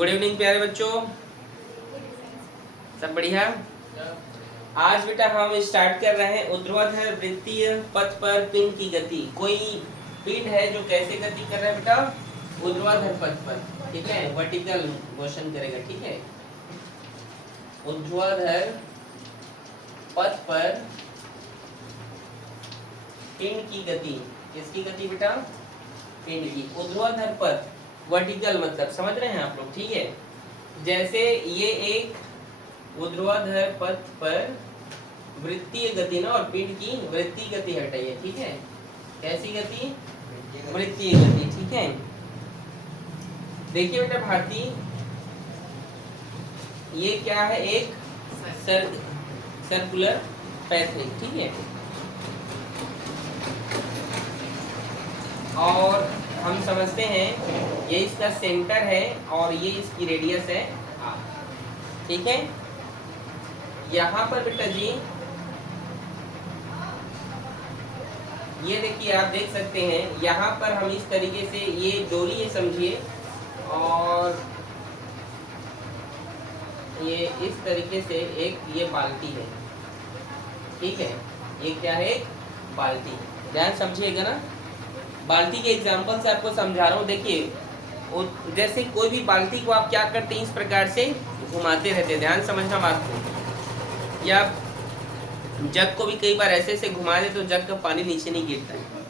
Good evening प्यारे बच्चों, सब बढ़िया। आज बेटा हम स्टार्ट कर रहे हैं ऊर्ध्वाधर वृत्तीय पथ पर पिंड की गति। कोई पिंड है जो कैसे गति कर रहा है बेटा? ऊर्ध्वाधर पथ पर, ठीक है, वर्टिकल मोशन करेगा, ठीक है। ऊर्ध्वाधर पथ पर पिंड की गति, किसकी गति बेटा? पिंड की। ऊर्ध्वाधर पथ, वर्टिकल मतलब समझ रहे हैं आप लोग, ठीक है। जैसे ये एक ऊर्ध्वाधर पथ पर वृत्तीय गति ना, और पिंड की वृत्तीय गति हटाइए, ठीक है। कैसी गति? वृत्तीय गति, ठीक है। देखिए बेटा भारती, ये क्या है? एक सर्कुलर पैथ है, ठीक है। और हम समझते हैं ये इसका सेंटर है और ये इसकी रेडियस है, ठीक है। यहाँ पर बेटा जी ये देखिए, आप देख सकते हैं यहाँ पर हम इस तरीके से ये डोरी है समझिए, और ये इस तरीके से एक ये बाल्टी है, ठीक है। ये क्या है? एक बाल्टी। ध्यान समझिएगा ना, बाल्टी के एग्जांपल से आपको समझा रहा हूँ। देखिए जैसे कोई भी बाल्टी को आप क्या करते हैं, इस प्रकार से घुमाते रहते हैं। ध्यान समझना बात को। या जग को भी कई बार ऐसे ऐसे घुमा दे तो जग का पानी नीचे नहीं गिरता है,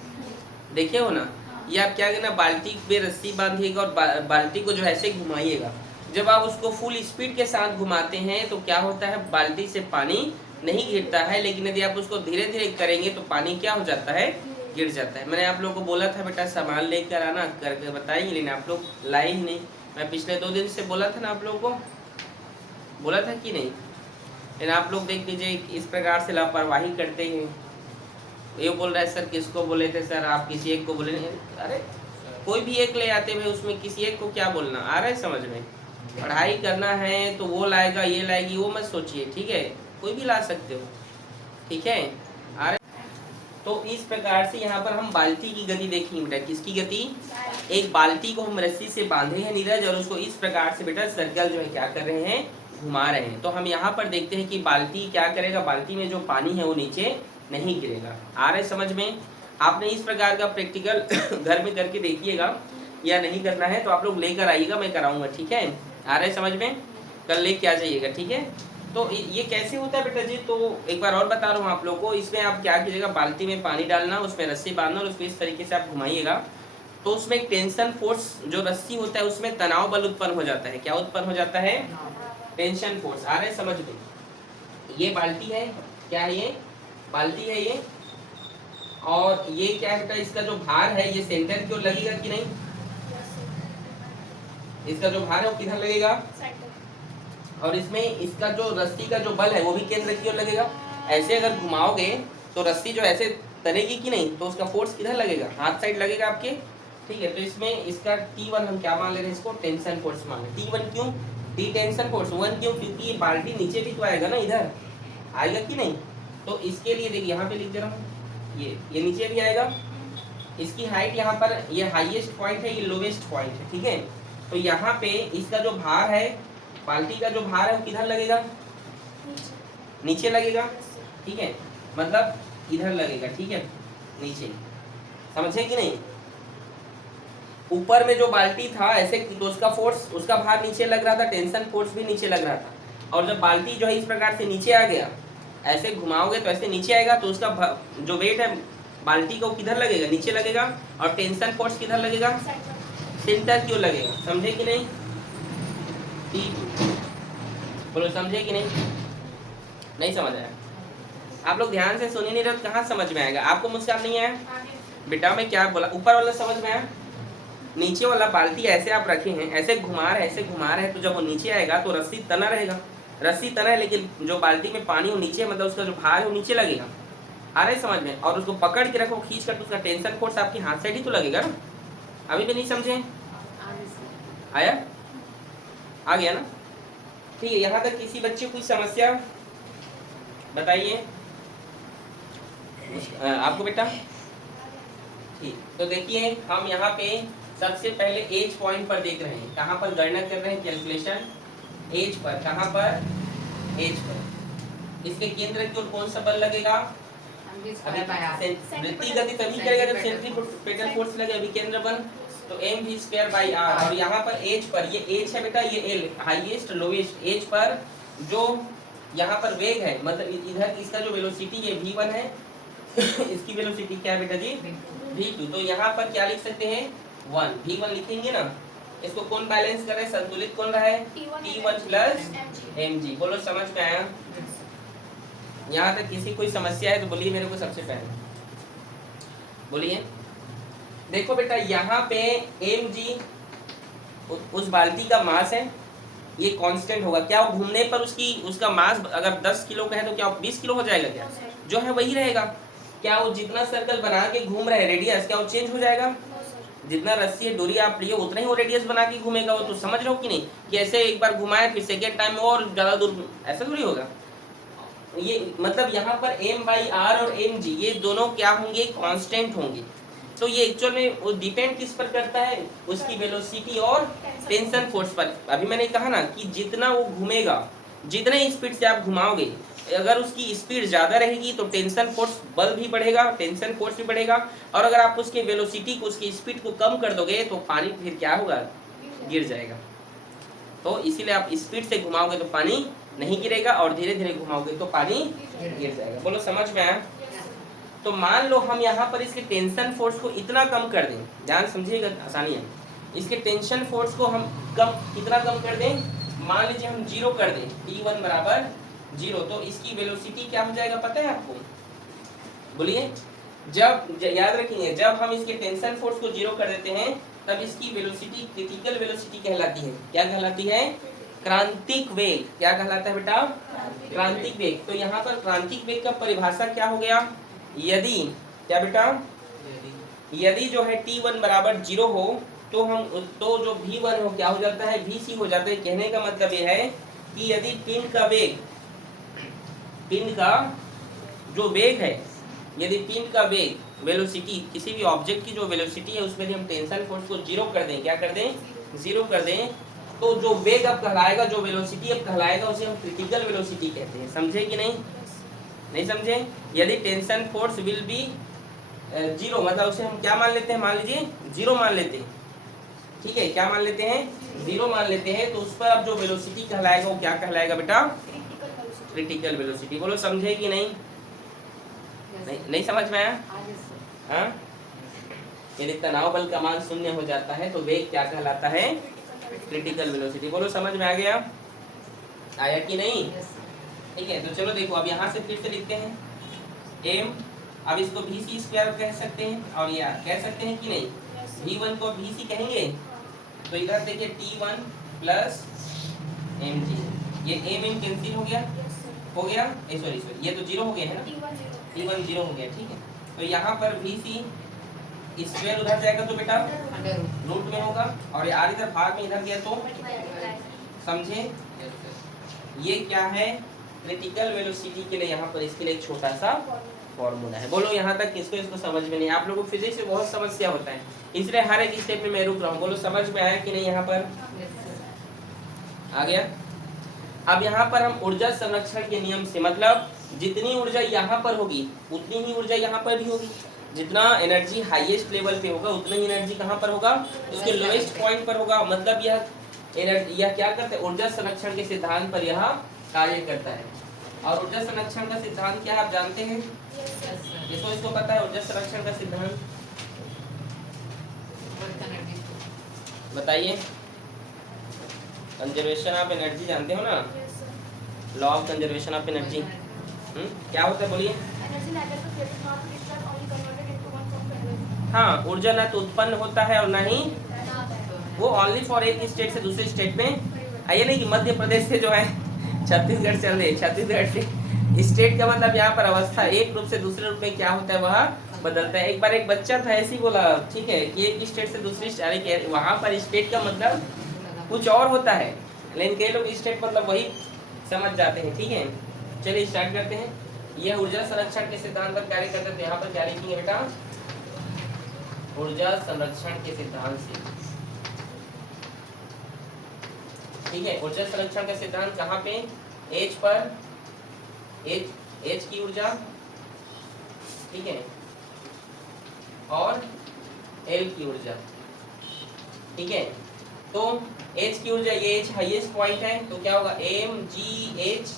देखे हो ना। या आप क्या करना, बाल्टी पे रस्सी बांधिएगा और बाल्टी को जो ऐसे घुमाइएगा। जब आप उसको फुल स्पीड के साथ घुमाते हैं तो क्या होता है, बाल्टी से पानी नहीं गिरता है। लेकिन यदि आप उसको धीरे धीरे करेंगे तो पानी क्या हो जाता है? गिर जाता है। मैंने आप लोगों को बोला था बेटा सामान लेकर आना, करके बताएंगे, लेकिन आप लोग लाए ही नहीं। मैं पिछले 2 दिन से बोला था ना आप लोगों को, बोला था कि नहीं? लेकिन आप लोग देख लीजिए इस प्रकार से लापरवाही करते हैं। ये बोल रहा है सर किसको बोले थे सर, आप किसी एक को बोले नहीं। अरे कोई भी एक ले आते हैं, उसमें किसी एक को क्या बोलना आ रहा है समझ में। पढ़ाई करना है तो वो लाएगा, ये लाएगी, वो मत सोचिए, ठीक है। कोई भी ला सकते हो, ठीक है। आ रहे? तो इस प्रकार से यहाँ पर हम बाल्टी की गति देखेंगे बेटा। किसकी गति? एक बाल्टी को हम रस्सी से बांधे हैं नीरज, और उसको इस प्रकार से बेटा सर्कल जो है क्या कर रहे हैं, घुमा रहे हैं। तो हम यहाँ पर देखते हैं कि बाल्टी क्या करेगा, बाल्टी में जो पानी है वो नीचे नहीं गिरेगा। आ रहे समझ में? आपने इस प्रकार का प्रैक्टिकल घर में करके देखिएगा, या नहीं करना है तो आप लोग लेकर आइएगा, मैं कराऊंगा, ठीक है। आ रहे समझ में? कल लेके आ जाइएगा, ठीक है। तो ये कैसे होता है बेटा जी? तो एक बार और बता रहा हूँ आप लोगों को। इसमें आप क्या कीजिएगा, बाल्टी में पानी डालना, उसमें रस्सी बांधना और उसको इस तरीके से आप घुमाइएगा। तो उसमें एक टेंशन फोर्स, जो रस्सी होता है उसमें तनाव बल उत्पन्न हो जाता है। क्या उत्पन्न हो जाता है? Tension force. आ रहे समझ में? ये बाल्टी है, क्या है ये? बाल्टी है ये। और ये क्या है बेटा, इसका जो भार है ये सेंटर की ओर लगेगा कि नहीं? इसका जो भार है वो किधर लगेगा? और इसमें इसका जो रस्सी का जो बल है वो भी केंद्र की ओर लगेगा। ऐसे अगर घुमाओगे तो रस्सी जो ऐसे तनेगी कि नहीं, तो उसका फोर्स किधर लगेगा? हाथ साइड लगेगा आपके, ठीक है। तो इसमें इसका T1 हम क्या मान ले रहे हैं, इसको टेंशन फोर्स मान ले। T1 क्यों? T टेंशन फोर्स, 1 क्यों? क्योंकि ये बाल्टी नीचे भी तो आएगा ना, इधर आएगा कि नहीं। तो इसके लिए देखिए यहाँ पे लिख दे रहा हूँ, ये नीचे भी आएगा। इसकी हाइट यहाँ पर, ये हाईएस्ट पॉइंट है, ये लोवेस्ट पॉइंट है, ठीक है। तो यहाँ पे इसका जो भार है, बाल्टी का जो भार है वो किधर लगेगा? नीचे लगेगा, ठीक है। मतलब इधर लगेगा, ठीक है, नीचे। समझे कि नहीं? ऊपर में जो बाल्टी था ऐसे, तो उसका फोर्स, उसका भार नीचे लग रहा था, टेंशन फोर्स भी नीचे लग रहा था। और जब बाल्टी जो है इस प्रकार से नीचे आ गया, ऐसे घुमाओगे तो ऐसे नीचे आएगा, तो उसका जो वेट है बाल्टी को किधर लगेगा? नीचे लगेगा। और टेंशन फोर्स किधर लगेगा? सेंटर क्यों लगेगा। समझे कि नहीं? बोलो समझे कि नहीं? नहीं समझ आया? आप लोग ध्यान से सुनिए, नहीं तो कहाँ समझ में आएगा? आपको मुझसे नहीं आया बेटा? मैं क्या बोला? ऊपर वाला समझ में आया? नीचे वाला बाल्टी ऐसे आप रखे हैं, ऐसे घुमा रहे हैं, ऐसे घुमा रहे हैं, तो जब वो नीचे आएगा तो रस्सी तना रहेगा, रस्सी तना है, लेकिन जो बाल्टी में पानी वो नीचे, मतलब उसका जो भार है वो नीचे लगेगा। आ रहे समझ में? और उसको पकड़ के रखो, खींच कर, तो उसका टेंशन फोर्स आपके हाथ साइड ही तो लगेगा ना। अभी भी नहीं समझे? आया? आ गया ना? ठीक है। यहाँ तक किसी बच्चे को कोई समस्या बताइए आपको बेटा? ठीक। तो देखिए हम यहाँ पे सबसे पहले एज पॉइंट पर देख रहे हैं, कहाँ पर गणना कर रहे हैं कैलकुलेशन, एज पर। कहाँ पर? As per. इसके केंद्र की ओर कौन सा बल लगेगा? वृत्तीय गति तभी करेगा जब सेंट्रीपेटल फोर्स लगे, अभिकेंद्र बल, तो mv²/r। और यहाँ पर एज पर, ये एज है बेटा, ये L highest lowest, as per जो यहाँ पर वेग है, मतलब इधर इसका जो वेलोसिटी ये v1 है इसकी वेलोसिटी क्या है बेटा जी? v2। तो यहाँ पर क्या लिख सकते हैं? 1 v1 लिखेंगे ना। इसको कौन बैलेंस कर रहा है, संतुलित कौन रहा है? T1 plus mg। बोलो समझ में आया? यहाँ तक किसी कोई समस्या है तो बोलिए मेरे को सबसे पहले, बोलिए। देखो बेटा यहाँ पे mg उस बाल्टी का मास है, ये कांस्टेंट होगा। क्या वो घूमने पर उसका मास अगर 10 किलो का है तो क्या 20 किलो हो जाएगा? क्या जो है वही रहेगा। क्या वो जितना सर्कल बना के घूम रहे हैं रेडियस, क्या वो चेंज हो जाएगा? जितना रस्सी है डोरी आप लिए उतना ही वो रेडियस बना के घूमेगा। वो तो समझ रहे हो कि नहीं, कि ऐसे एक बार घुमाए फिर सेकेंड टाइम और ज्यादा दूर, ऐसा थोड़ी होगा। ये मतलब यहाँ पर m/r और mg ये दोनों क्या होंगे? कांस्टेंट होंगे। तो ये एक्चुअल में वो डिपेंड किस पर करता है? उसकी वेलोसिटी और टेंशन फोर्स पर। अभी मैंने कहा ना कि जितना वो घूमेगा, जितने स्पीड से आप घुमाओगे, अगर उसकी स्पीड ज़्यादा रहेगी तो टेंशन फोर्स बल भी बढ़ेगा, टेंशन फोर्स भी बढ़ेगा। और अगर आप उसके वेलोसिटी को, उसकी स्पीड को कम कर दोगे तो पानी फिर क्या होगा? गिर जाएगा। तो इसीलिए आप स्पीड से घुमाओगे तो पानी नहीं गिरेगा और धीरे धीरे घुमाओगे तो पानी गिर जाएगा। बोलो समझ में आया? तो मान लो हम यहाँ पर इसके टेंशन फोर्स को इतना कम कर दें, ध्यान समझिएगा, आसानी है। इसके टेंशन फोर्स को हम कितना कम कर दें? मान लीजिए हम 0 कर दें, T1 बराबर 0, तो इसकी वेलोसिटी क्या हो जाएगा पता है आपको? बोलिए। जब याद रखिए, जब हम इसके टेंशन फोर्स को 0 कर देते हैं तब इसकी वेलोसिटी क्रिटिकल वेलोसिटी कहलाती है। क्या कहलाती है? क्रांतिक वेग। क्या कहलाता है बेटा? क्रांतिक वेग। तो यहाँ पर क्रांतिक वेग का परिभाषा क्या हो गया? यदि, क्या बेटा? यदि जो है T1 बराबर 0 हो तो तो जो V1 हो क्या हो जाता है? Vc हो जाता है। कहने का मतलब ये है कि यदि पिंड का वेग, पिंड का जो वेग है, यदि पिंड का वेग, वेलोसिटी, किसी भी ऑब्जेक्ट की जो वेलोसिटी है उसमें यदि हम टेंशन फोर्स को 0 कर दें, क्या कर दें? 0 कर दें, तो जो वेग अब कहलाएगा, जो वेलोसिटी अब कहलाएगा, उसे हम क्रिटिकल वेलोसिटी कहते हैं। समझे कि नहीं? नहीं समझे? यदि टेंशन फोर्स विल बी 0, मतलब उसे हम क्या मान लेते हैं? मान लीजिए 0 मान लेते हैं, ठीक है? क्या मान लेते हैं? 0 मान लेते हैं। तो उस पर अब जो वेलोसिटी कहलाएगा वो क्या कहलाएगा बेटा? Critical velocity. बोलो समझे कि नहीं? नहीं समझ में आया? हाँ, यदि तनाव बल का मान 0 हो जाता है तो वेग क्या कहलाता है? Critical velocity. बोलो समझ में आ गया? आया कि नहीं? ठीक है, तो चलो देखो अब यहाँ से फिर से लिखते हैं m, अब इसको Vc² कह सकते हैं और ये कह सकते हैं कि नहीं? V1 को Vc कहेंगे तो इधर देखिए T1 प्लस mg, ये m कैंसिल हो गया, हो गया, सॉरी ये तो 0 हो गया है ना, T1 0 हो गया, ठीक है। तो यहाँ पर Vc स्क्वायर उधर जाएगा तो बेटा रूट में होगा, और ये r इधर भाग में इधर गया तो, समझे? ये क्या है? क्रिटिकल वेलोसिटी के लिए यहाँ पर इसके लिए एक छोटा सा फॉर्मूला है। बोलो यहाँ तक किसको इसको समझ में नहीं? आप लोगों को फिजिक्स में बहुत समस्या होता है, इसलिए हर एक स्टेप में मैं रुक रहा हूँ। बोलो समझ में आया कि नहीं? यहाँ पर आ गया। अब यहाँ पर हम ऊर्जा संरक्षण के नियम से, मतलब जितनी ऊर्जा यहाँ पर होगी उतनी ही ऊर्जा यहाँ पर भी होगी। जितना एनर्जी हाईएस्ट लेवल पे होगा उतना ही एनर्जी कहाँ पर होगा? उसके लोएस्ट पॉइंट पर होगा। मतलब यह एनर्जी, यह क्या करता है? ऊर्जा संरक्षण के सिद्धांत पर यह कार्य करता है। और ऊर्जा संरक्षण का सिद्धांत क्या आप जानते हैं? इसको पता है ऊर्जा संरक्षण का सिद्धांत? बताइए। कंजर्वेशन ऑफ एनर्जी जानते हो ना? Law of conservation of energy क्या होता है? बोलिए। हाँ, ऊर्जा ना तो उत्पन्न होता है और ना ही वो ओनली फॉर एक स्टेट से दूसरे स्टेट में। ये नहीं कि मध्य प्रदेश से जो है छत्तीसगढ़ चल रहे, छत्तीसगढ़ से स्टेट का मतलब यहाँ पर अवस्था एक रूप से दूसरे रूप में क्या होता है? वह बदलता है। एक बार एक बच्चा था ऐसे ही बोला, ठीक है, कि एक स्टेट से दूसरी स्टेट, वहाँ पर स्टेट का मतलब कुछ और होता है, लेकिन कई लोग स्टेट मतलब वही समझ जाते हैं। ठीक है, चलिए स्टार्ट करते हैं। यह ऊर्जा संरक्षण के सिद्धांत पर कार्य करते हैं। यहाँ पर क्या लिखेंगे बेटा? ऊर्जा संरक्षण के सिद्धांत से ठीक है, ऊर्जा संरक्षण का सिद्धांत कहाँ पे, एच पर, एच की ऊर्जा, ठीक है, और एल की ऊर्जा, ठीक है। तो एच की ऊर्जा, ये एच हाईएस्ट पॉइंट है, तो क्या होगा M G H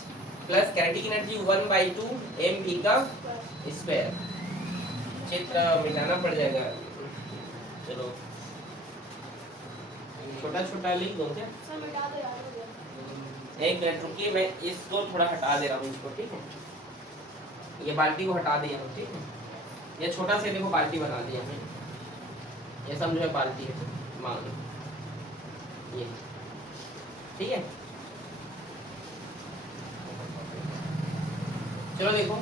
plus kinetic energy 1/2 M V का स्क्वायर। चित्र मिटाना पड़ जाएगा, चलो छोटा छोटा लिख दो क्या, एक मिनट रुकिए, मैं इसको थोड़ा हटा दे रहा हूँ इसको, ठीक है, ये बाल्टी को हटा दिया हूँ, ठीक है, ये छोटा से देखो बाल्टी बना दिया है, ये समझो है बाल्टी है, मान लो ये, ठीक है। चलो देखो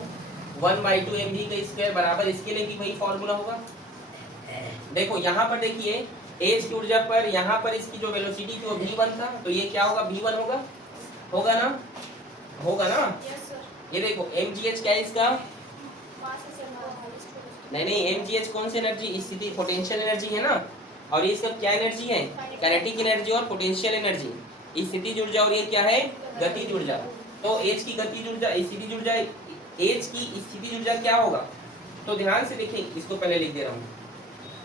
1/2 एम वी का स्क्वायर बराबर, इसके लिए भी वही फॉर्मूला होगा। देखो यहाँ पर देखिए एच की ऊर्जा पर, यहाँ पर इसकी जो वेलोसिटी थी वो v1 था, तो ये क्या होगा v1 होगा, होगा ना, होगा ना। ये देखो mgh क्या है इसका, नहीं mgh कौन सी एनर्जी, स्थिति पोटेंशियल एनर्जी है ना, और ये सब क्या एनर्जी है, काइनेटिक एनर्जी और पोटेंशियल एनर्जी, स्थितिज ऊर्जा, और ये क्या है गतिज ऊर्जा। तो एच की गतिज ऊर्जा, स्थितिज ऊर्जा, एच की स्थितिज ऊर्जा क्या होगा, तो ध्यान से देखिए, इसको पहले लिख दे रहा हूँ,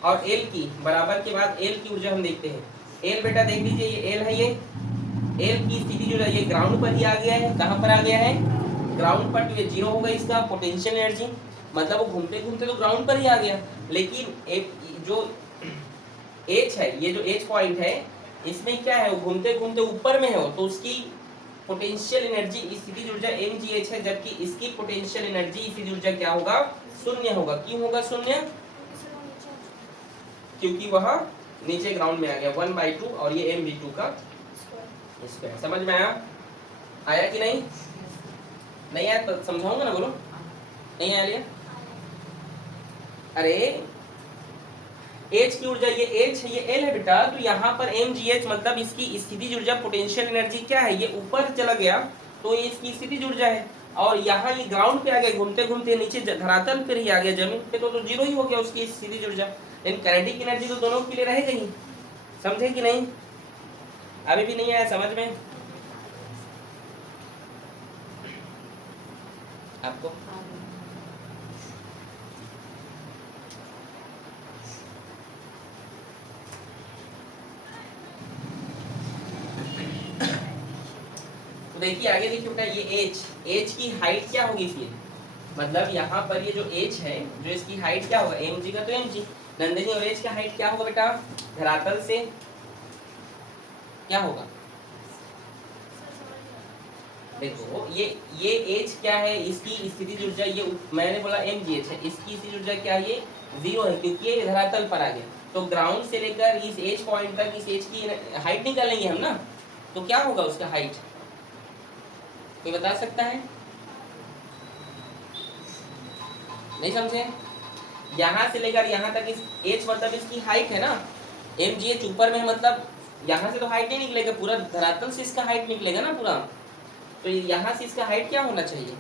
और एल की बराबर के बाद एल की ऊर्जा हम देखते हैं। एल बेटा देख लीजिए, ये एल है, ये एल की स्थिति जो है ये ग्राउंड पर ही आ गया है, कहाँ पर आ गया है, ग्राउंड पर, तो ये जीरो होगा इसका पोटेंशियल एनर्जी, मतलब वो घूमते घूमते तो ग्राउंड पर ही आ गया, लेकिन जो एच है, ये जो एच पॉइंट है, इसमें क्या है, वो घूमते घूमते ऊपर में है, तो उसकी पोटेंशियल एनर्जी स्थितिज ऊर्जा mgh है, जबकि इसकी पोटेंशियल एनर्जी स्थितिज ऊर्जा क्या होगा, शून्य होगा। क्यों होगा शून्य, क्योंकि वह नीचे ग्राउंड में आ गया 1/2 और ये mv2 का स्क्वायर। समझ में आया, आया कि नहीं, नहीं आया तो समझाऊंगा ना, बोलो नहीं आया लिया। अरे H की ऊर्जा, ये H है, ये L है बेटा, तो यहाँ पर mgh मतलब इसकी स्थितिज ऊर्जा पोटेंशियल एनर्जी क्या है, ये ऊपर चला गया, तो ये इसकी स्थितिज ऊर्जा है, और यहाँ ये ग्राउंड पे आ गया, घूमते घूमते नीचे धरातल पे ही आ गया, जमीन पे, तो जीरो ही हो गया उसकी स्थितिज ऊर्जा। लेकिन काइनेटिक एनर्जी तो दोनों के लिए रहेगा ही, समझे कि नहीं, अभी भी नहीं आया समझ में आपको। तो देखिए आगे देखिए बेटा, ये एच की हाइट क्या होगी फिर, मतलब यहाँ पर ये जो एच है, जो इसकी हाइट क्या होगा, mg का तो mg, नंदिनी और एच का हाइट क्या होगा बेटा, धरातल से क्या होगा, देखो ये एच क्या है, इसकी स्थितिज ऊर्जा, ये मैंने बोला mgh है, इसकी स्थितिज ऊर्जा क्या है, ये जीरो है, क्योंकि ये धरातल पर आ गया, तो ग्राउंड से लेकर इस एच पॉइंट तक इस एच की हाइट निकालेंगे हम ना, तो क्या होगा उसका हाइट, कोई बता सकता है, नहीं समझे, यहाँ से लेकर यहाँ तक इस h मतलब इसकी हाइट है ना, mgh ऊपर में है, मतलब यहाँ से तो हाइट नहीं निकलेगा, पूरा धरातल से इसका हाइट निकलेगा ना पूरा, तो यहाँ से इसका हाइट क्या होना चाहिए,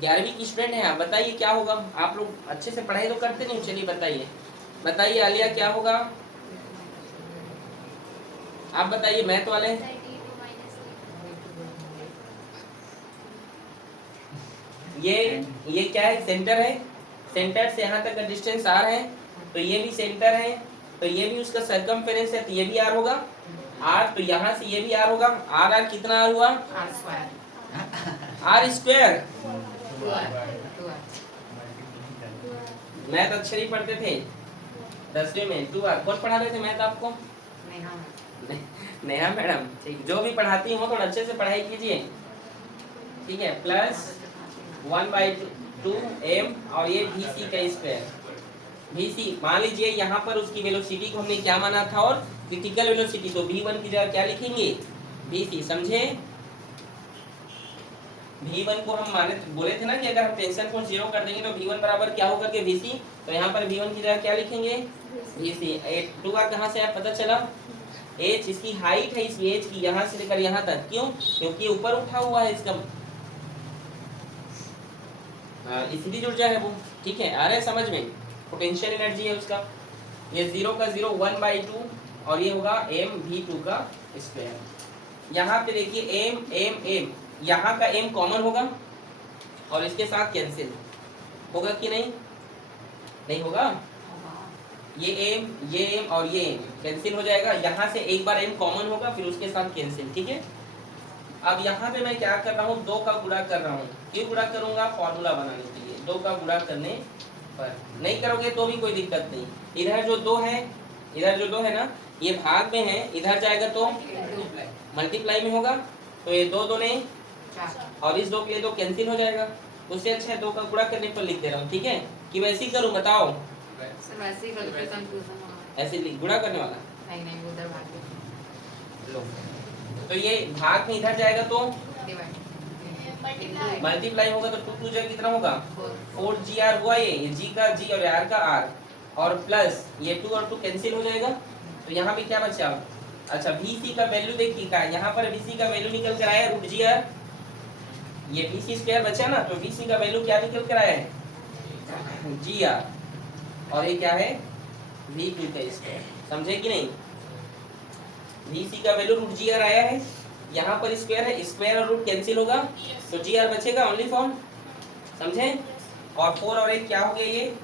11वीं की स्टूडेंट है आप, बताइए क्या होगा, आप लोग अच्छे से पढ़ाई तो करते नहीं, चलिए बताइए, बताइए आलिया क्या होगा, आप बताइए मैथ वाले, ये क्या है, सेंटर है, सेंटर से यहाँ तक का डिस्टेंस r है, तो ये भी सेंटर है, तो ये भी उसका सरकमफेरेंस है, तो ये भी r होगा, r, तो यहाँ से ये भी r होगा, r कितना r हुआ, r स्क्वायर, मैथ अच्छे नहीं पढ़ते थे 10वीं में, 2r कौन पढ़ा रहे थे मैथ आपको, नेहा मैडम, ठीक, जो भी पढ़ाती हो थोड़ा अच्छे से पढ़ाई कीजिए, ठीक है, प्लस 1/2 m और ये vc का स्क्वायर, vc मान लीजिए यहाँ पर उसकी वेलोसिटी को हमने क्या माना था, और क्रिटिकल वेलोसिटी, तो v1 की जगह क्या लिखेंगे, vc, समझे, v1 को हम माने बोले थे ना कि अगर हम टेंशन को जीरो कर देंगे तो v1 बराबर क्या होगा के vc, तो यहाँ पर v1 की जगह क्या लिखेंगे, vc। 2r कहाँ से पता चला, h इसकी हाइट है, इस h की यहाँ से लेकर यहाँ तक, क्यों, क्योंकि ऊपर उठा हुआ है, इसका स्थितिज ऊर्जा है वो, ठीक है, आ रहा है समझ में, पोटेंशियल एनर्जी है उसका, ये 0 का 0 1/2 और ये होगा mv2 का स्क्वायर। यहाँ पे देखिए एम एम एम, यहाँ का एम कॉमन होगा और इसके साथ कैंसिल होगा कि नहीं? नहीं होगा। ये एम और ये एम कैंसिल हो जाएगा, यहाँ से एक बार एम कॉमन होगा फिर उसके साथ कैंसिल, ठीक है। अब यहाँ पे मैं क्या कर रहा हूँ, 2 का गुणा कर रहा हूँ। क्यों गुणा करूंगा? फॉर्मूला बनाने के लिए। 2 का गुणा करने पर, नहीं करोगे तो भी कोई दिक्कत नहीं। इधर जो 2 है, इधर जो 2 है ना, ये भाग में है, इधर जाएगा तो मल्टीप्लाई में होगा, तो ये 2 दूने और इस 2 के लिए 2 कैंसिल हो जाएगा। उससे अच्छा है 2 का गुणा करने पर लिख दे रहा हूँ, ठीक है। कि वैसे ही करूँ, बताओ? ऐसे गुणा करने वाला नहीं उधर भाग लो, तो ये भाग में इधर जाएगा तो मल्टीप्लाई होगा, तो 2 2 कितना होगा? 4GR हुआ। ये जी का जी और आर का आर, और प्लस ये 2 और 2 कैंसिल हो जाएगा। तो यहाँ पे क्या बचा? अच्छा, VC का वैल्यू देखिए क्या, यहाँ पर VC का वैल्यू निकल कर आया √GR, ये VC स्क्वायर बचा ना, तो VC का वैल्यू क्या निकल कर आया है? GR, और ये क्या है? VQ का स्क्वायर। समझे कि नहीं? VC का वैल्यू √GR आया है, यहाँ पर स्क्वायर है, स्क्वायर और रूट कैंसिल होगा, तो GR बचेगा ओनली फॉर्म। समझे? और 4 और 1 क्या हो गया? ये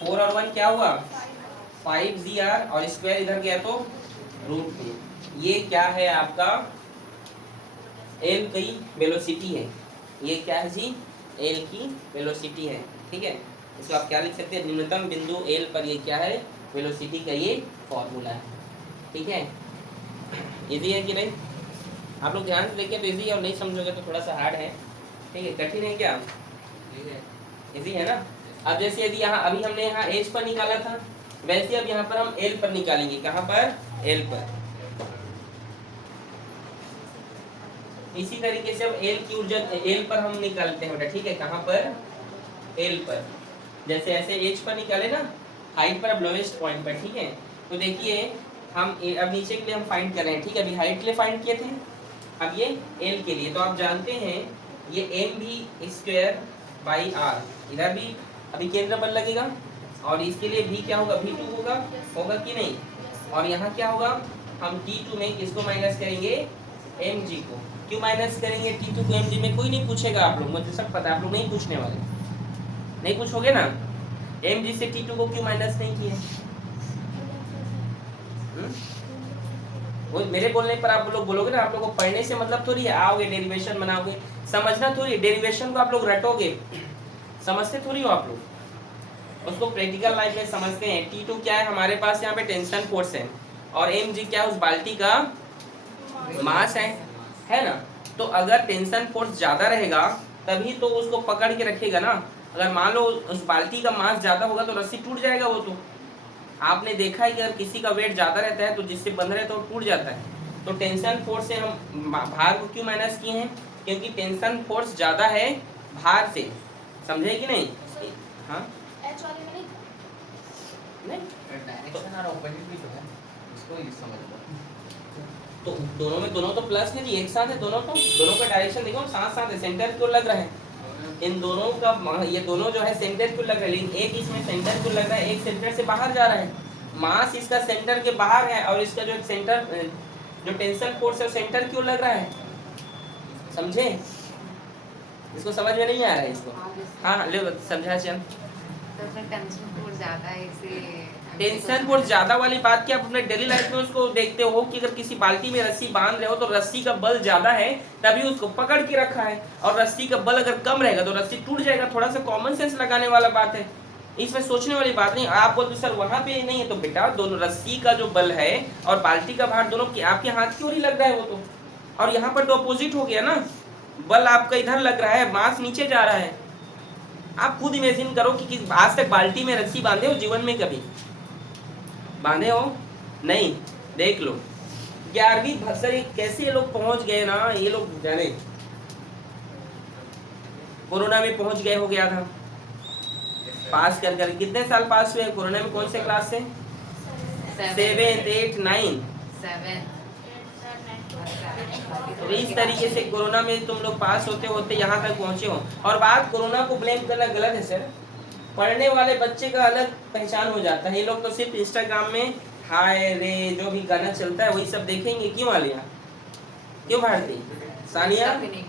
4 और 1 क्या हुआ? 5GR, और स्क्वायर इधर गया तो √2। ये क्या है आपका? एल की वेलोसिटी है। ये क्या है जी? एल की वेलोसिटी है, ठीक है। इसको आप क्या लिख सकते हैं? न्यूनतम बिंदु एल पर ये क्या है? वेलोसिटी का ये फॉर्मूला है, ठीक है। इजी है कि नहीं? आप लोग ध्यान से देखिए तो इजी है, और नहीं समझोगे तो थोड़ा सा हार्ड है, ठीक है। कठिन है क्या? इजी है ना। अब जैसे यदि यहाँ अभी हमने यहाँ एच पर निकाला था, वैसे अब यहाँ पर हम एल पर निकालेंगे। कहाँ पर? एल पर। इसी तरीके से अब एल की ऊर्जा एल पर हम निकालते हैं बेटा, ठीक है। कहाँ पर? एल पर। जैसे ऐसे एच पर निकाले ना, हाइट पर, अब लोवेस्ट पॉइंट पर, ठीक है। तो देखिए हम अब नीचे के लिए हम फाइंड कर रहे हैं, ठीक है। अभी हाइट के लिए फाइंड किए थे, अब ये एल के लिए। तो आप जानते हैं ये mv²/r, इधर भी अभी केंद्र बल लगेगा, और इसके लिए भी क्या होगा? V2 होगा कि नहीं? और यहाँ क्या होगा? हम T2 में किसको माइनस करेंगे? mg को। क्यों माइनस करेंगे T2 को mg में? कोई नहीं पूछेगा, आप लोग, मुझे सब पता है, आप लोग नहीं पूछने वाले, नहीं पूछोगे ना। mg से T2 को क्यों माइनस नहीं किए? वो मेरे बोलने पर आप लोग बोलोगे ना, आप लोगों को पढ़ने से मतलब थोड़ी है, आओगे डेरिवेशन बनाओगे, समझना थोड़ी। डेरिवेशन को आप लोग रटोगे, समझते थोड़ी हो आप लोग, उसको प्रैक्टिकल लाइफ में समझते हैं। T2 क्या है? हमारे पास यहाँ पे टेंशन फोर्स है, और mg क्या है? उस बाल्टी का मास है ना। तो अगर टेंशन फोर्स ज्यादा रहेगा तभी तो उसको पकड़ के रखेगा ना। अगर मान लो उस बाल्टी का मास ज्यादा होगा तो रस्सी टूट जाएगा। वो तो आपने देखा है कि अगर किसी का वेट ज्यादा रहता है तो जिससे बंध रहे तो टूट जाता है। तो टेंशन फोर्स से हम भार को क्यों माइनस किए हैं? क्योंकि टेंशन फोर्स ज्यादा है भार से। समझे कि नहीं? हाँ, नहीं डायरेक्शन और ऑपोजिट भी तो है, इसको ही समझ लो। तो दोनों में, दोनों तो प्लस है जी, एक साथ है दोनों। तो दोनों का डायरेक्शन देखो साथ साथ है, सेंटर क्यों लग रहा है? इन दोनों का, ये दोनों जो है सेंटर क्यों लग रहा है, लेकिन एक इसमें सेंटर क्यों लग रहा है? एक सेंटर से बाहर जा रहा है, मास इसका सेंटर के बाहर है, और इसका जो सेंटर, जो टेंशन फोर्स है सेंटर क्यों लग रहा है? समझे? इसको समझ में नहीं आ रहा है इसको? हाँ ले समझा चल। टेंशन फोर्स ज्यादा है इसीलिए। टेंशन फोर्स ज्यादा वाली बात क्या आप अपने डेली लाइफ में उसको देखते हो कि अगर किसी बाल्टी में रस्सी बांध रहे हो तो रस्सी का बल ज्यादा है तभी उसको पकड़ के रखा है, और रस्सी का बल अगर कम रहेगा तो रस्सी टूट जाएगा। थोड़ा सा कॉमन सेंस लगाने वाला बात है, इसमें सोचने वाली बात नहीं। आप बोलते सर वहां पे नहीं है, तो बेटा दोनों रस्सी का जो बल है और बाल्टी का भार दोनों आपके हाथ की ओर ही लग रहा है वो तो, और यहाँ पर तो अपोजिट हो गया ना, बल आपका इधर लग रहा है, मास नीचे जा रहा है। आप खुद इमेजिन करो कि आज तक बाल्टी में रस्सी बांधे हो जीवन में? कभी बांधे हो? नहीं। देख लो 11वीं सर कैसे ये लोग पहुंच गए ना, ये लोग जाने कोरोना में पहुंच गए हो गया था पास कर कर। कितने साल पास हुए कोरोना में? कौन से क्लास से? 7th 8th 9th। तो इस तरीके से कोरोना में तुम लोग पास होते होते यहाँ तक पहुंचे हो। और बात कोरोना को ब्लेम करना गलत है सर, पढ़ने वाले बच्चे का अलग पहचान हो जाता है। ये लोग तो सिर्फ इंस्टाग्राम में हाय रे जो भी गाना चलता है वही सब देखेंगे। क्यों आलिया, क्यों भारती, सानिया? Stop winning.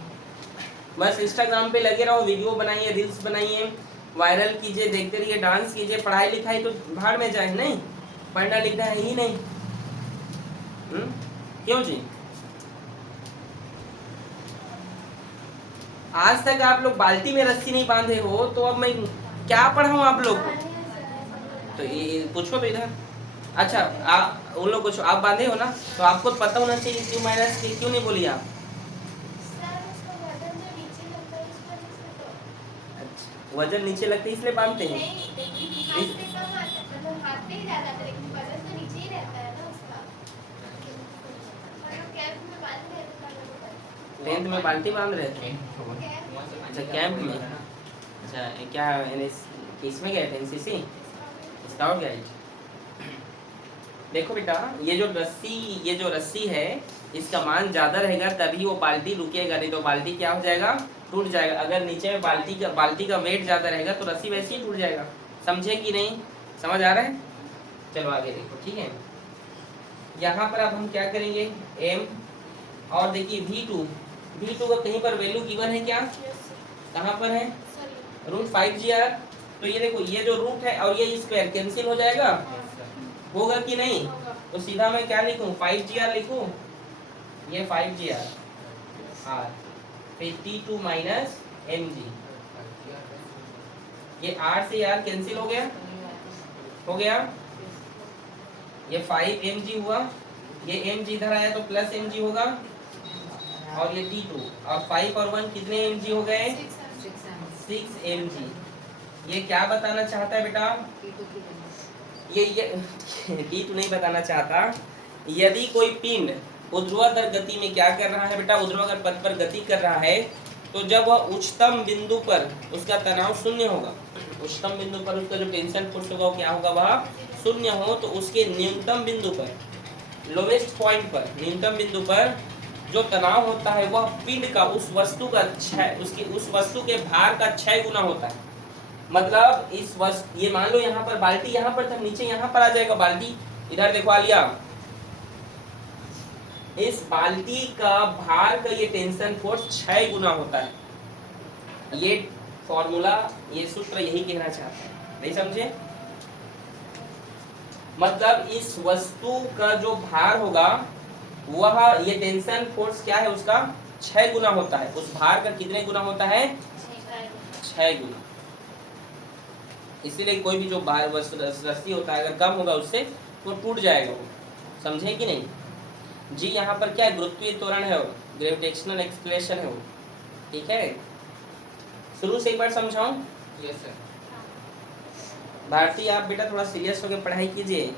बस इंस्टाग्राम पे लगे रहो, वीडियो बनाइए, रील्स बनाइए, वायरल कीजिए, देखते रहिए, डांस कीजिए। पढ़ाई लिखाई तो भाड़ में जाए, नहीं पढ़ना लिखना है ही नहीं। क्यों जी? आज तक आप लोग बाल्टी में रस्सी नहीं बांधे हो तो अब मैं क्या पढ़ाऊं आप लोग को? तो ये पूछो तो इधर। अच्छा उन लोग कुछ आप बांधे हो ना, तो आपको पता होना चाहिए क्यों माइनस के, क्यों नहीं बोली आप? अच्छा, वजन नीचे लगते इसलिए बांधते हैं। टेंथ में बाल्टी बांध रहे थे? अच्छा कैंप में। अच्छा क्या किसमें गए थे? NCC, scout guide. देखो बेटा ये जो रस्सी है इसका मान ज्यादा रहेगा तभी वो बाल्टी रुकेगा, नहीं तो बाल्टी क्या हो जाएगा, टूट जाएगा। अगर नीचे में बाल्टी का वेट ज्यादा रहेगा तो रस्सी वैसे ही टूट जाएगा। समझे कि नहीं? समझ आ रहा है? चलो आगे देखो, ठीक है। यहाँ पर अब हम क्या करेंगे, m और देखिए V2 का कहीं पर वैल्यू गिवन है क्या? कहाँ पर है? √5GR। तो ये देखो ये जो रूट है और ये स्क्वायर कैंसिल हो जाएगा, होगा कि नहीं? तो सीधा मैं क्या लिखूं, 5GR लिखूं, ये 5GR R, फिर T2 माइनस mg, ये R से R कैंसिल हो गया, ये 5mg हुआ, ये mg इधर आया तो प्लस mg होगा, और ये T2 और 5 और 1 कितने mg हो गए? 6 mg। ये क्या बताना चाहता है बेटा? ये T2 नहीं बताना चाहता। यदि कोई पिंड ऊर्ध्वाधर गति में क्या कर रहा है बेटा, ऊर्ध्वाधर पथ पर गति कर रहा है, तो जब वह उच्चतम बिंदु पर उसका तनाव शून्य होगा, उच्चतम बिंदु पर उसका जो टेंशन फोर्स होगा वो क्या होगा, वह शून्य हो, तो उसके न्यूनतम बिंदु पर, लोवेस्ट पॉइंट पर, न्यूनतम बिंदु पर जो तनाव होता है वह पिंड का उस वस्तु के भार का 6 गुना होता है। मतलब ये मान लो यहाँ पर बाल्टी यहाँ पर था, नीचे यहाँ पर आ जाएगा बाल्टी। इधर देखो आलिया, इस बाल्टी का भार का ये टेंशन फोर्स 6 गुना होता है। ये फॉर्मूला, ये सूत्र यही कहना चाहता है, नहीं समझे? मतलब इस वस्तु का जो भार होगा वह, ये टेंशन फोर्स क्या है उसका 6 गुना होता है। उस भार का कितने गुना होता है? 6 गुना। इसीलिए कोई भी जो भार रस्सी होता है अगर कम होगा उससे वो टूट जाएगा वो। समझे कि नहीं जी? यहाँ पर क्या गुरुत्वीय त्वरण है, ग्रेविटेशनल एक्सलेशन है वो, ठीक है। शुरू से एक बार समझाऊं? Yes sir. भारती आप बेटा थोड़ा सीरियस होकर पढ़ाई कीजिए।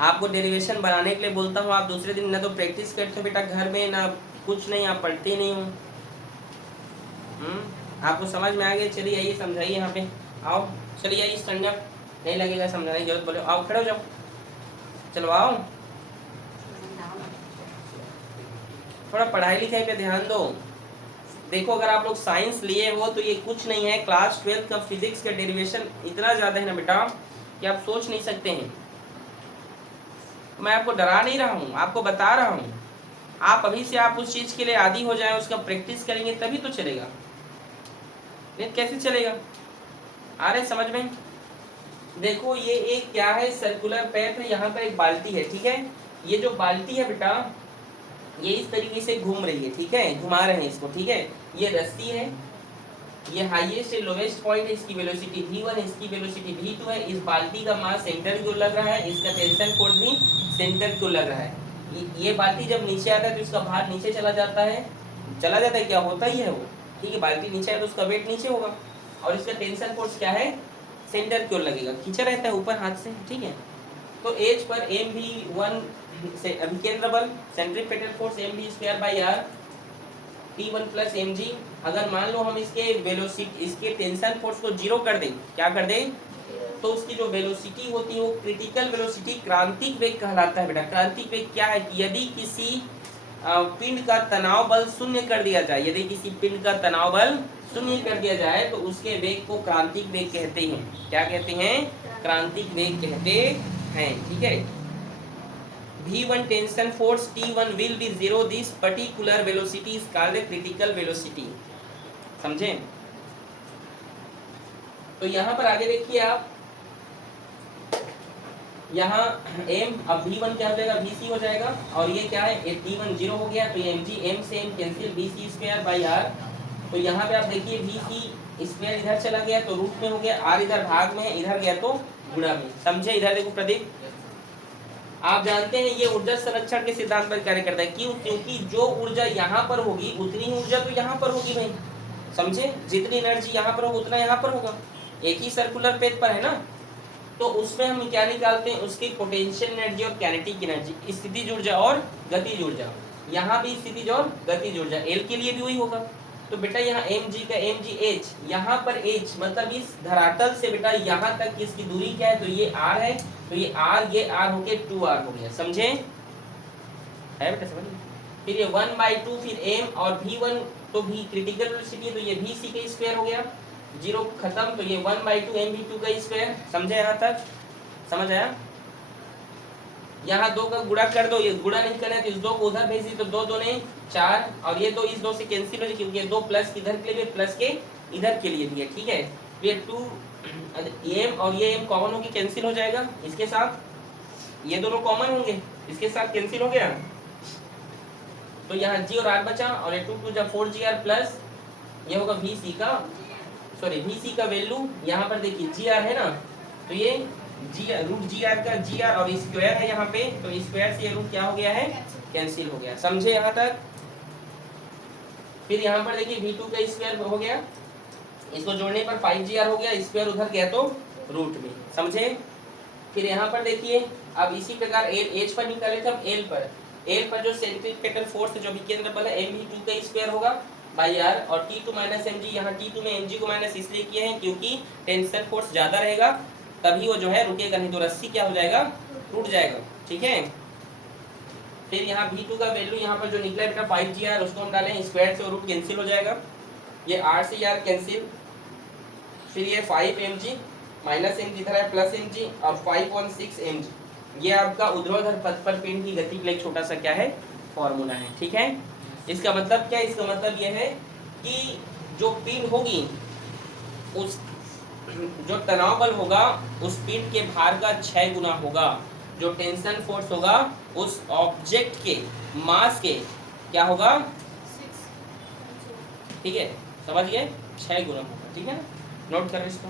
आपको डेरिवेशन बनाने के लिए बोलता हूँ, आप दूसरे दिन ना तो प्रैक्टिस करते हो बेटा घर में, ना कुछ नहीं, आप पढ़ते नहीं हो। आपको समझ में आ गया? चलिए आइए समझाइए, यहाँ पे आओ, चलिए आइए, स्टैंड अप, नहीं लगेगा समझाने की जरूरत, बोले आओ, खड़े हो जाओ, चलो आओ, थोड़ा पढ़ाई लिखाई पे ध्यान दो। देखो अगर आप लोग साइंस लिए हो तो ये कुछ नहीं है, क्लास 12 का फिजिक्स का डेरिवेशन इतना ज़्यादा है ना बेटा कि आप सोच नहीं सकते हैं। मैं आपको डरा नहीं रहा हूँ, आपको बता रहा हूँ। आप अभी से आप उस चीज़ के लिए आदी हो जाए, उसका प्रैक्टिस करेंगे तभी तो चलेगा, नहीं कैसे चलेगा? आ रहे समझ में? देखो ये एक क्या है, सर्कुलर पैप है, यहाँ पर एक बाल्टी है, ठीक है। ये जो बाल्टी है बेटा ये इस तरीके से घूम रही है, ठीक है, घुमा रहे हैं इसको, ठीक है। ये रस्सी है, ये हाईएस्ट से लोवेस्ट पॉइंट है, इसकी वेलोसिटी v1 है, इसकी वेलोसिटी v2 है। इस बाल्टी का मास सेंटर की ओर लग रहा है, इसका टेंशन फोर्स भी सेंटर की ओर लग रहा है। ये बाल्टी जब नीचे आता है तो इसका भार नीचे चला जाता है, क्या होता ही है वो, ठीक है। बाल्टी नीचे है तो उसका वेट नीचे होगा, और इसका टेंशन फोर्स क्या है, सेंटर की ओर लगेगा, खींचा रहता है ऊपर हाथ से, ठीक है। तो एज पर mv1 से अभिकेंद्र बल, centripetal force mv²/r T1 plus mg। अगर मान लो हम इसके वेलोसिटी, इसके टेंशन फोर्स को 0 कर दें, क्या कर दें, तो उसकी जो वेलोसिटी होती है वो क्रिटिकल वेलोसिटी, क्रांतिक वेग कहलाता है बेटा। क्रांतिक वेग क्या है कि यदि किसी पिंड का तनाव बल शून्य कर दिया जाए, यदि किसी पिंड का तनाव बल शून्य कर दिया जाए तो उसके वेग को क्रांतिक वेग कहते हैं। क्या कहते हैं? क्रांतिक वेग कहते हैं, ठीक है। V1 tension force T1 will be zero. This particular velocity is called a critical velocity. समझे? तो यहाँ पर आगे देखिए आप, यहाँ m अब V1 क्या हो जाएगा, Vc हो जाएगा, और ये क्या है, T1 जीरो हो गया, तो ये mg m से m cancel, Vc square by r। तो यहाँ पे आप देखिए Vc स्क्वायर इधर चला गया तो रूट में हो गया, r इधर भाग में है, इधर गया तो गुणा में। समझे? इधर देखो प्रदीप, आप जानते हैं ये ऊर्जा संरक्षण के सिद्धांत पर कार्य करता है। क्यों? क्योंकि जो ऊर्जा यहाँ पर होगी उतनी ही ऊर्जा तो यहाँ पर होगी भाई। समझे? जितनी एनर्जी यहाँ पर होगा उतना यहाँ पर होगा, एक ही सर्कुलर पेज पर है ना। तो उसमें हम क्या निकालते हैं, उसकी पोटेंशियल एनर्जी और काइनेटिक एनर्जी, स्थितिज ऊर्जा और गतिज ऊर्जा। यहाँ भी स्थितिज और गतिज ऊर्जा, एल के लिए भी वही होगा। तो बेटा यहाँ mg का mg h, यहाँ पर h मतलब इस धरातल से बेटा यहाँ तक की इसकी दूरी क्या है, तो ये r है, तो ये r होके 2r हो गया। समझे? है बेटा, समझ? फिर ये 1/2, फिर m और v1 तो v क्रिटिकल वेलोसिटी, तो ये vc का स्क्वायर हो गया, जीरो खत्म, तो ये 1/2 mv2 का स्क्वायर। समझे? यहाँ तक समझ आया? यहाँ दो का गुणा कर दो, ये गुणा नहीं करना है तो इस दो को उधर भेज दी, तो दो दो ने 4, और ये दो इस दो से कैंसिल हो जाए, क्योंकि ये दो प्लस इधर के लिए प्लस के इधर के लिए भी है। ठीक है? ये 2 m और ये m कॉमन होके कैंसिल हो जाएगा, इसके साथ ये दोनों कॉमन होंगे, इसके साथ कैंसिल हो गया, तो यहाँ g और r बचा, और ये 2 2 4 gr प्लस ये होगा vc का, सॉरी vc का वैल्यू यहाँ पर देखिए gr है ना, तो ये रूट gr का gr और स्क्वायर है यहाँ पे, तो स्क्वायर से ये रूट क्या हो गया है, कैंसिल हो गया। समझे यहाँ तक? फिर यहाँ पर देखिए v2 का स्क्वायर हो गया, इसको जोड़ने पर 5gr हो गया, स्क्वायर उधर गया तो रूट में। समझे? फिर यहाँ पर देखिए अब इसी प्रकार h पर निकाले थे, अब l पर जो सेंट्रीपिटल फोर्स है, जो भी केंद्र बल है, mv2 का स्क्वायर होगा बाई r, और T2 माइनस mg, यहाँ T2 में mg को माइनस इसलिए किए हैं क्योंकि टेंशन फोर्स ज्यादा रहेगा, तभी वो जो है रुकेगा, नहीं तो रस्सी क्या हो जाएगा, टूट जाएगा। ठीक है? फिर यहाँ v2 का वैल्यू यहाँ पर जो निकला है बेटा 5gr, उसको हम डालें, स्क्वायर से रूट कैंसिल हो जाएगा, ये r से r कैंसिल, फिर ये 5mg माइनस mg इधर है प्लस mg, और 5/6 mg। ये आपका ऊर्ध्वाधर पथ पर पिंड की गति के लिए एक छोटा सा क्या है, फॉर्मूला है। ठीक है? इसका मतलब क्या है? इसका मतलब यह है कि जो पिंड होगी, उस जो तनाव बल होगा उस पिंड के भार का 6 गुना होगा, जो टेंशन फोर्स होगा उस ऑब्जेक्ट के मास के क्या होगा, 6। ठीक है? समझ गए? 6 गुना होगा। ठीक है? नोट कर इसको।